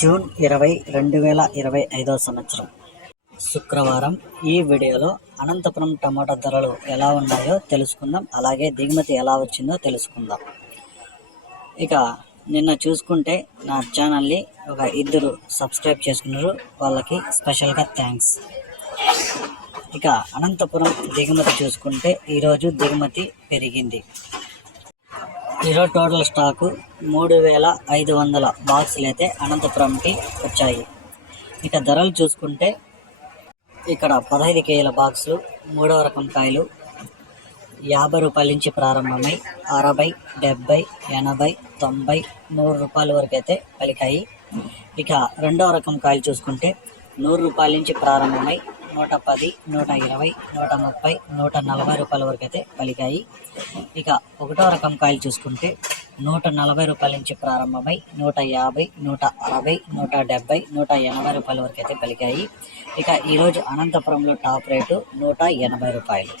June 20, 2025 సంవత్సరం శుక్రవారం. ఈ వీడియోలో అనంతపురం టమాటా ధరలు ఎలా ఉన్నాయో తెలుసుకుందాం, అలాగే దిగుమతి ఎలా వచ్చిందో తెలుసుకుందాం. ఇక నిన్న చూసుకుంటే నా ఛానల్ని ఒక 2 సబ్స్క్రైబ్ చేసుకున్నారు, వాళ్ళకి స్పెషల్గా థ్యాంక్స్. ఇక అనంతపురం దిగుమతి చూసుకుంటే ఈరోజు దిగుమతి పెరిగింది. ఈరోజు టోటల్ స్టాకు 3500 బాక్సులు అయితే అనంతపురంకి వచ్చాయి. ఇక ధరలు చూసుకుంటే ఇక్కడ 15 కేజీల బాక్సులు 3వ రకం కాయలు 50 రూపాయల నుంచి ప్రారంభమై 60, 70, 80, 90, 100 రూపాయల వరకు అయితే పలికాయి. ఇక 2వ రకం కాయలు చూసుకుంటే 100 రూపాయల నుంచి ప్రారంభమై 110, 120, 130, 140 రూపాయల వరకు అయితే పలికాయి. ఇక 1వ రకం కాయలు చూసుకుంటే 140 రూపాయల నుంచి ప్రారంభమై 150, 160, 170, 180 రూపాయల వరకు అయితే పలికాయి. ఇక ఈరోజు అనంతపురంలో టాప్ రేటు 180 రూపాయలు.